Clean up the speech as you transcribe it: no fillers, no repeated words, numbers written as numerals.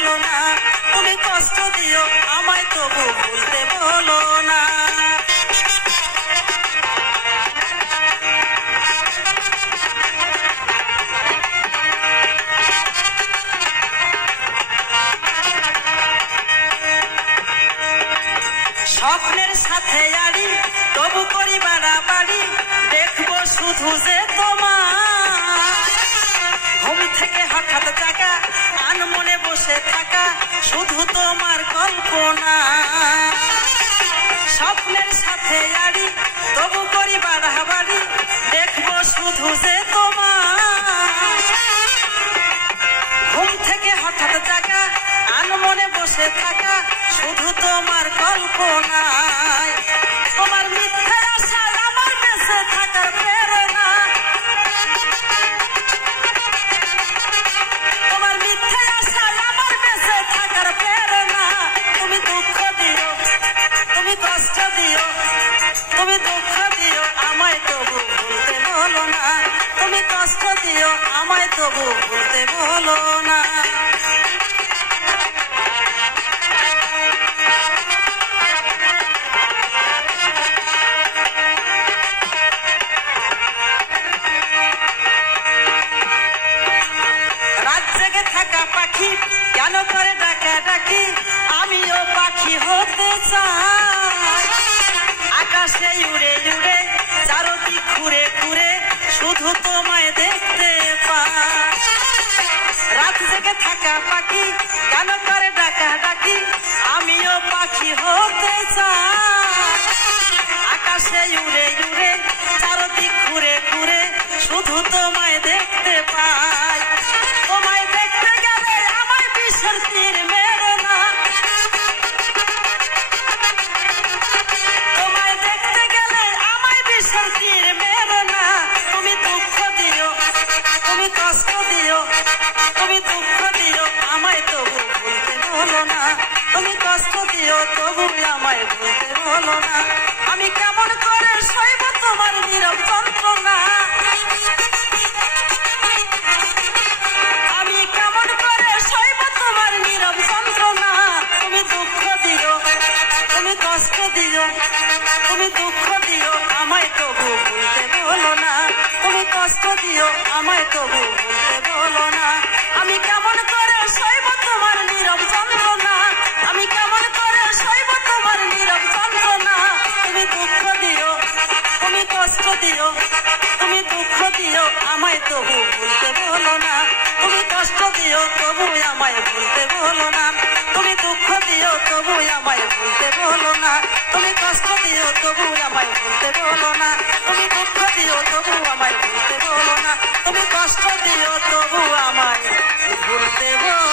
বলো না, তুমি কষ্ট দিও আমায় তবু ভুলতে বলো না। স্বপ্নের সাথে আড়ি তবু করি বাড়াবাড়ি, দেখবো শুধু যে তোমার। ঘুম থেকে হঠাৎ জাগা আনমনে বসে থাকা, শুধু তোমার কল্পনা। স্বপ্নের সাথে আড়ি তবু করি বাড়াবাড়ি, দেখবো শুধু যে তোমার। ঘুম থেকে হঠাৎ জাগা আনমনে বসে থাকা, শুধু তোমার কল্পনায়। তোমার মিথ্যে আশায় আমার বেঁচে থাকার প্রেরণা, তোমার মিথ্যে আশায় আমার বেঁচে থাকার প্রেরণা। তুমি দুঃখ দিও, তুমি কষ্ট দিও, তুমি দুঃখ দিও আমায় তবু ভুলতে বলো না, তুমি কষ্ট দিও আমায় তবু ভুলতে বলো না। থাকা পাখি কেন করে ডাকা ডাকি, আমিও পাখি হতে চাই। আকাশে উড়ে উড়ে চারদিক ঘুরে ঘুরে, শুধু তোমায় দেখতে পাই। রাত জেগে থাকা পাখি কেন করে ডাকা ডাকি, আমিও পাখি হতে চাই। আকাশে উড়ে উড়ে চারদিক ঘুরে ঘুরে, শুধু তোমায় দেখতে পাই। তোমায় দেখতে গেলে আমায় বিষের তীর মেরো না, তোমায় দেখতে গেলে আমায় বিষের তীর মেরো না। তুমি দুঃখ দিও, তুমি কষ্ট দিও, তুমি দুঃখ দিও আমায় তবু ভুলতে বলো না, তুমি কষ্ট দিও তবু আমায় ভুলতে বলো না। আমি কেমন করে সইব তোমার নীরব যন্ত্রণা, আমি কেমন করে সইব তোমার নীরব যন্ত্রণা। তুমি দুঃখ দিও, তুমি কষ্ট দিও, তুমি দুঃখ দিও আমায় তবু ভুলতে বলো না, তুমি কষ্ট দিও আমায় তবু ভুলতে বলো না। আমি কেমন করে সইব তোমার নীরব যন্ত্রণা, আমি কেমন করে সইব তোমার নীরব যন্ত্রণা। তুমি দুঃখ দিও, তুমি কষ্ট দিও, তুমি দুঃখ দিও আমায় তবু ভুলতে বলো না, তুমি কষ্ট দিও তবু আমায় ভুলতে বলো না। তুমি দুঃখ দিও তবু আমায় ভুলতে বলো না, তুমি কষ্ট দিও তবু আমায় ভুলতে বলো না। তুমি দুঃখ দিও তবু আমায় ভুলতে বলো না, তুমি কষ্ট দিও তবু আমায় ভুলতে বলো।